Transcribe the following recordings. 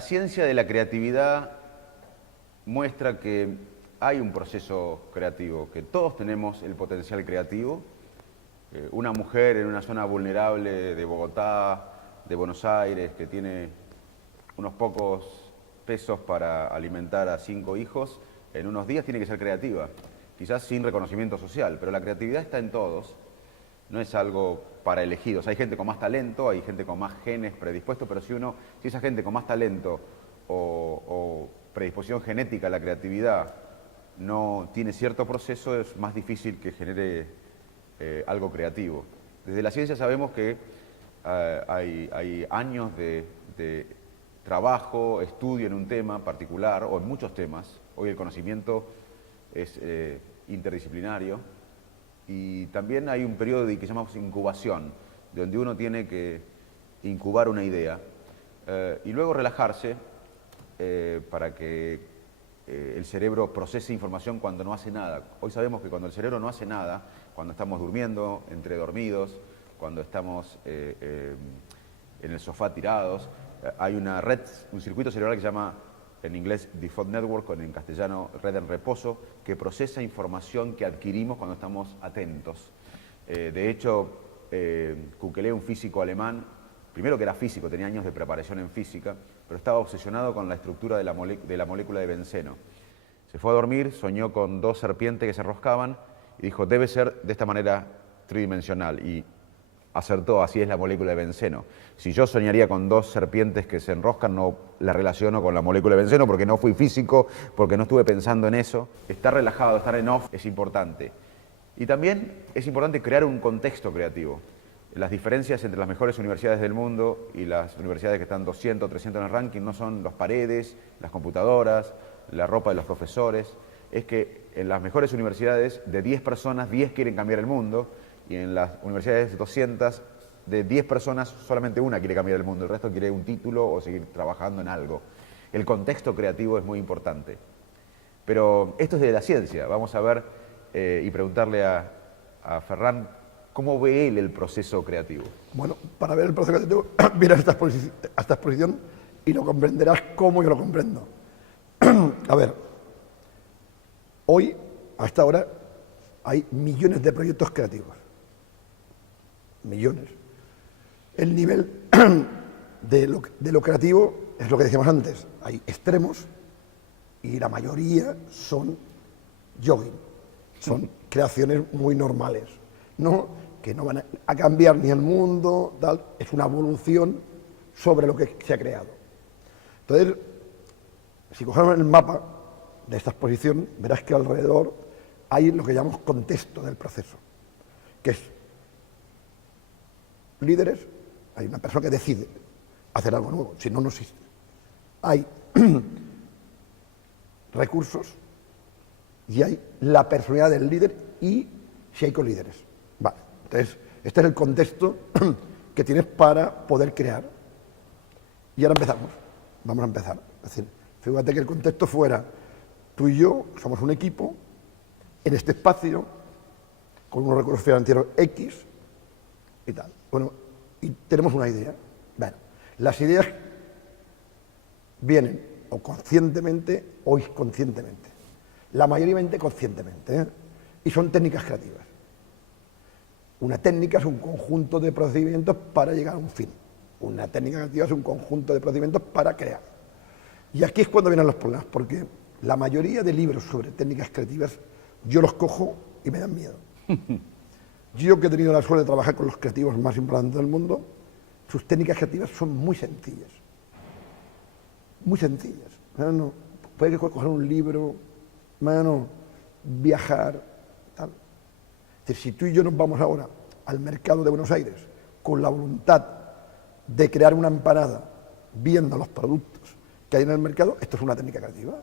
La ciencia de la creatividad muestra que hay un proceso creativo, que todos tenemos el potencial creativo. Una mujer en una zona vulnerable de Bogotá, de Buenos Aires, que tiene unos pocos pesos para alimentar a 5 hijos, en unos días tiene que ser creativa, quizás sin reconocimiento social, pero la creatividad está en todos, no es algo para elegidos. Hay gente con más talento, hay gente con más genes predispuestos, pero si esa gente con más talento o predisposición genética a la creatividad no tiene cierto proceso, es más difícil que genere algo creativo. Desde la ciencia sabemos que hay años de trabajo, estudio en un tema particular o en muchos temas. Hoy el conocimiento es interdisciplinario y también hay un periodo que llamamos incubación, donde uno tiene que incubar una idea y luego relajarse para que el cerebro procese información cuando no hace nada. Hoy sabemos que cuando el cerebro no hace nada, cuando estamos durmiendo, entre dormidos, cuando estamos en el sofá tirados, hay una red, un circuito cerebral que se llama en inglés Default Network, o en castellano red en reposo, que procesa información que adquirimos cuando estamos atentos. De hecho, Kukele, un físico alemán, primero que era físico, tenía años de preparación en física, pero estaba obsesionado con la estructura de la molécula de benceno. Se fue a dormir, soñó con 2 serpientes que se enroscaban y dijo, debe ser de esta manera tridimensional. Y acertó, así es la molécula de benceno. Si yo soñaría con 2 serpientes que se enroscan, no la relaciono con la molécula de benceno porque no fui físico, porque no estuve pensando en eso. Estar relajado, estar en off es importante. Y también es importante crear un contexto creativo. Las diferencias entre las mejores universidades del mundo y las universidades que están 200 o 300 en el ranking no son las paredes, las computadoras, la ropa de los profesores. Es que en las mejores universidades, de 10 personas, 10 quieren cambiar el mundo, y en las universidades de 200, de 10 personas, solamente una quiere cambiar el mundo, el resto quiere un título o seguir trabajando en algo. El contexto creativo es muy importante. Pero esto es de la ciencia. Vamos a ver y preguntarle a Ferran cómo ve él el proceso creativo. Bueno, para ver el proceso creativo, miras esta exposición y lo comprenderás como yo lo comprendo. A ver, hoy, a esta hora, hay millones de proyectos creativos. Millones. El nivel de lo creativo es lo que decíamos antes. Hay extremos y la mayoría son jogging. Son creaciones muy normales, ¿no? Que no van a cambiar ni el mundo, tal. Es una evolución sobre lo que se ha creado. Entonces, si cogemos el mapa de esta exposición, verás que alrededor hay lo que llamamos contexto del proceso, que es líderes, hay una persona que decide hacer algo nuevo, si no, no existe. Hay recursos y hay la personalidad del líder y si hay colíderes. Vale, entonces, este es el contexto que tienes para poder crear. Y ahora empezamos, vamos a empezar. Es decir, fíjate que el contexto fuera tú y yo, somos un equipo, en este espacio, con unos recursos financieros X y tal. Bueno, y tenemos una idea. Bueno, las ideas vienen o conscientemente o inconscientemente. La mayoría conscientemente, ¿eh? Y son técnicas creativas. Una técnica es un conjunto de procedimientos para llegar a un fin. Una técnica creativa es un conjunto de procedimientos para crear. Y aquí es cuando vienen los problemas, porque la mayoría de libros sobre técnicas creativas yo los cojo y me dan miedo. Yo que he tenido la suerte de trabajar con los creativos más importantes del mundo, sus técnicas creativas son muy sencillas. Muy sencillas. No, puedes coger un libro, viajar, tal. Es decir, si tú y yo nos vamos ahora al mercado de Buenos Aires con la voluntad de crear una empanada viendo los productos que hay en el mercado, esto es una técnica creativa.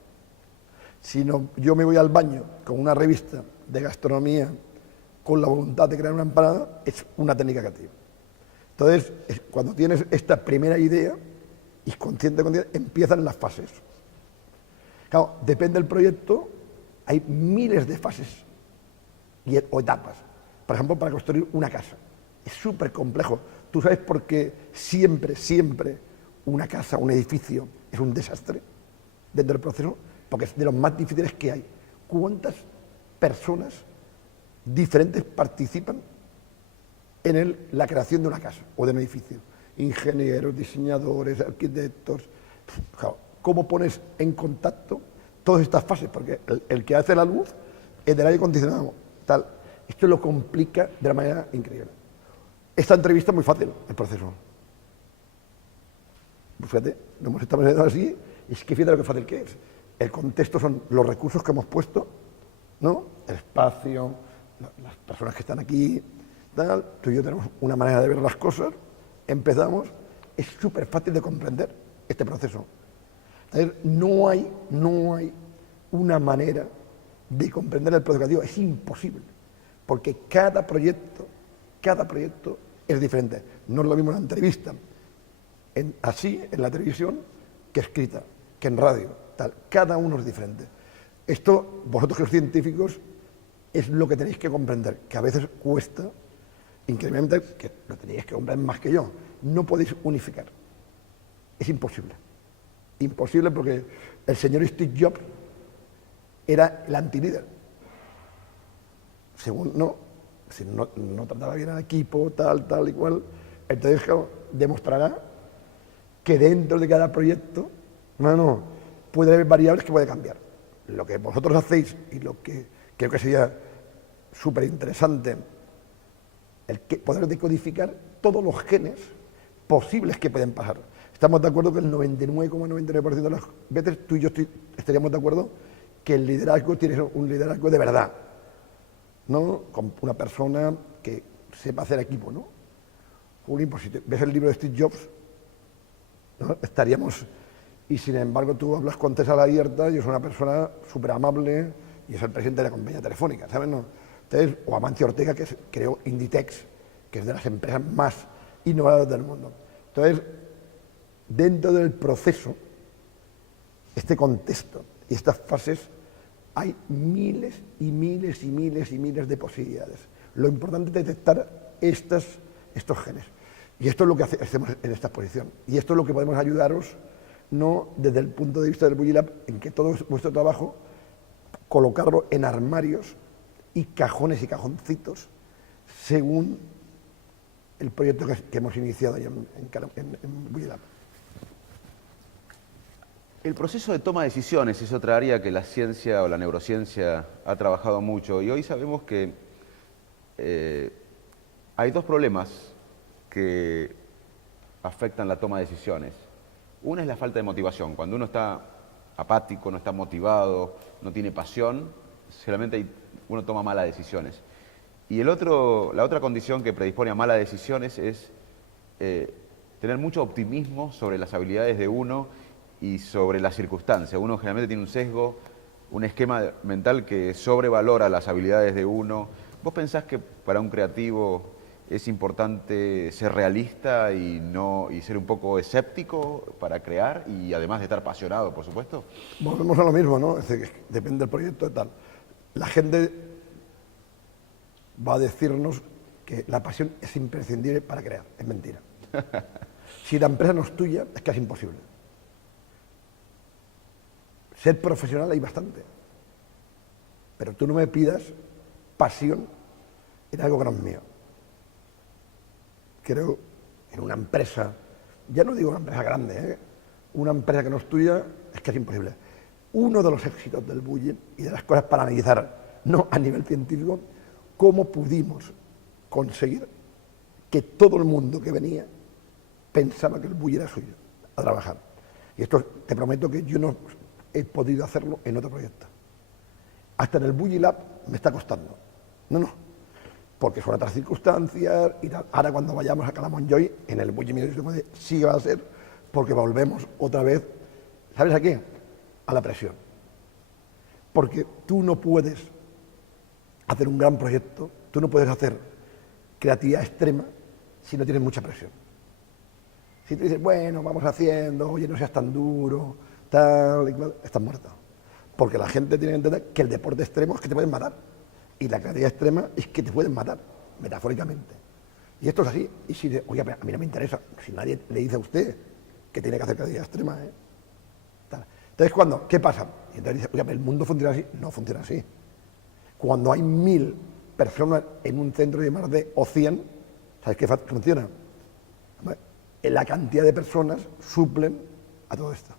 Si no, yo me voy al baño con una revista de gastronomía con la voluntad de crear una empanada, es una técnica creativa. Entonces, cuando tienes esta primera idea, inconsciente, empiezan las fases. Claro, depende del proyecto, hay miles de fases o etapas. Por ejemplo, para construir una casa. Es súper complejo. Tú sabes por qué siempre una casa, un edificio, es un desastre dentro del proceso, porque es de los más difíciles que hay. ¿Cuántas personas diferentes participan en la creación de una casa o de un edificio? Ingenieros, diseñadores, arquitectos. ¿Cómo pones en contacto todas estas fases? Porque el que hace la luz es del aire acondicionado, tal. Esto lo complica de la manera increíble. Esta entrevista es muy fácil, el proceso. Pues fíjate, lo hemos estado haciendo así, y es que fíjate lo que fácil que es. El contexto son los recursos que hemos puesto, ¿no? El espacio, las personas que están aquí, tal. Tú y yo tenemos una manera de ver las cosas, empezamos, es súper fácil de comprender este proceso. Entonces, no hay una manera de comprender el proceso creativo, es imposible, porque cada proyecto es diferente. No es lo mismo una entrevista así en la televisión que escrita, que en radio, tal. Cada uno es diferente. Esto, vosotros que sois científicos, es lo que tenéis que comprender, que a veces cuesta increíblemente, que lo tenéis que comprender más que yo. No podéis unificar. Es imposible. Imposible porque el señor Steve Jobs era el antilíder. Según no trataba bien al equipo, tal y cual. Entonces, claro, demostrará que dentro de cada proyecto, puede haber variables que puede cambiar. Lo que vosotros hacéis y lo que creo que sería súper interesante, poder decodificar todos los genes posibles que pueden pasar. Estamos de acuerdo que el 99,99% de las veces tú y yo estaríamos de acuerdo que el liderazgo tiene que ser un liderazgo de verdad, ¿no? Con una persona que sepa hacer equipo, ¿no? Si ves el libro de Steve Jobs, ¿no? Estaríamos... Y sin embargo tú hablas con César Abierta y es una persona súper amable y es el presidente de la compañía telefónica, ¿sabes? ¿No? Entonces, o Amancio Ortega, que creó Inditex, que es de las empresas más innovadoras del mundo. Entonces, dentro del proceso, este contexto y estas fases, hay miles y miles y miles y miles de posibilidades. Lo importante es detectar estos genes. Y esto es lo que hacemos en esta exposición. Y esto es lo que podemos ayudaros, no desde el punto de vista del Bullylab, en que todo vuestro trabajo, colocarlo en armarios y cajones y cajoncitos, según el proyecto que hemos iniciado ahí en Bullylab. El proceso de toma de decisiones es otra área que la ciencia o la neurociencia ha trabajado mucho y hoy sabemos que hay dos problemas que afectan la toma de decisiones. Una es la falta de motivación. Cuando uno está apático, no está motivado, no tiene pasión, generalmente uno toma malas decisiones. Y la otra condición que predispone a malas decisiones es tener mucho optimismo sobre las habilidades de uno y sobre las circunstancias. Uno generalmente tiene un sesgo, un esquema mental que sobrevalora las habilidades de uno. ¿Vos pensás que para un creativo es importante ser realista y ser un poco escéptico para crear y además de estar apasionado, por supuesto? Volvemos a lo mismo, ¿no? Es decir, depende del proyecto y tal. La gente va a decirnos que la pasión es imprescindible para crear. Es mentira. Si la empresa no es tuya, es que es imposible. Ser profesional hay bastante. Pero tú no me pidas pasión en algo que no es mío. Creo en una empresa, ya no digo una empresa grande, una empresa que no es tuya, es que es imposible. Uno de los éxitos del Bullying y de las cosas para analizar, no a nivel científico, cómo pudimos conseguir que todo el mundo que venía pensaba que el Bullying era suyo, a trabajar. Y esto te prometo que yo no he podido hacerlo en otro proyecto. Hasta en el Bullylab me está costando. No. Porque son otras circunstancias y tal. Ahora cuando vayamos a Calamonjoy, en el Bullying sí va a ser, porque volvemos otra vez, ¿sabes a qué? A la presión. Porque tú no puedes hacer un gran proyecto, tú no puedes hacer creatividad extrema si no tienes mucha presión. Si tú dices, bueno, vamos haciendo, oye, no seas tan duro, tal y cual, estás muerto. Porque la gente tiene que entender que el deporte extremo es que te pueden matar. Y la creatividad extrema es que te pueden matar, metafóricamente. Y esto es así. Y si, oye, a mí no me interesa, si nadie le dice a usted que tiene que hacer creatividad extrema, Entonces, ¿qué pasa? Y entonces dice, oye, ¿el mundo funciona así? No funciona así. Cuando hay 1000 personas en un centro de I+D o 100, ¿sabes qué funciona? La cantidad de personas suplen a todo esto.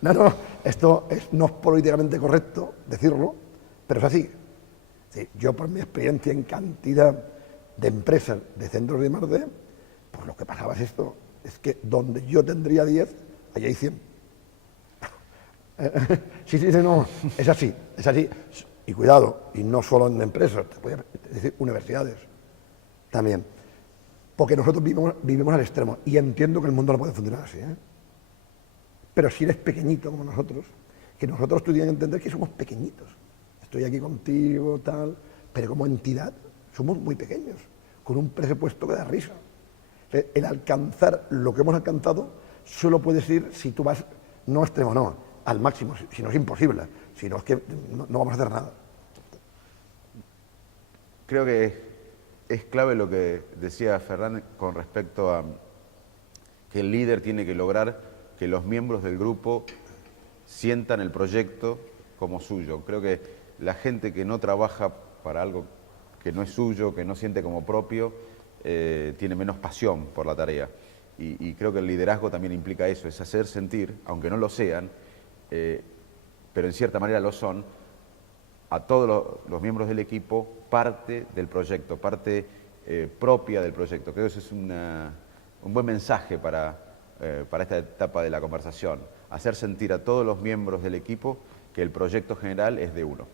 No, esto no es políticamente correcto decirlo, pero es así. Sí, yo, por mi experiencia en cantidad de empresas de centros de I+D, pues lo que pasaba es esto, es que donde yo tendría 10, allí hay 100. Sí, no, es así. Y cuidado, y no solo en empresas, te voy a decir universidades también. Porque nosotros vivimos al extremo, y entiendo que el mundo no puede funcionar así, ¿eh? Pero si eres pequeñito como nosotros, que nosotros tú tienes que entender que somos pequeñitos. Estoy aquí contigo, tal, pero como entidad somos muy pequeños, con un presupuesto que da risa. El alcanzar lo que hemos alcanzado solo puedes ir si tú vas, no extremo, no, al máximo, si no es imposible, si no es que no vamos a hacer nada. Creo que es clave lo que decía Ferran con respecto a que el líder tiene que lograr que los miembros del grupo sientan el proyecto como suyo. Creo que la gente que no trabaja para algo que no es suyo, que no siente como propio, tiene menos pasión por la tarea. Y creo que el liderazgo también implica eso, es hacer sentir, aunque no lo sean, pero en cierta manera lo son, a todos los miembros del equipo parte del proyecto, parte propia del proyecto. Creo que eso es un buen mensaje para esta etapa de la conversación. Hacer sentir a todos los miembros del equipo que el proyecto general es de uno.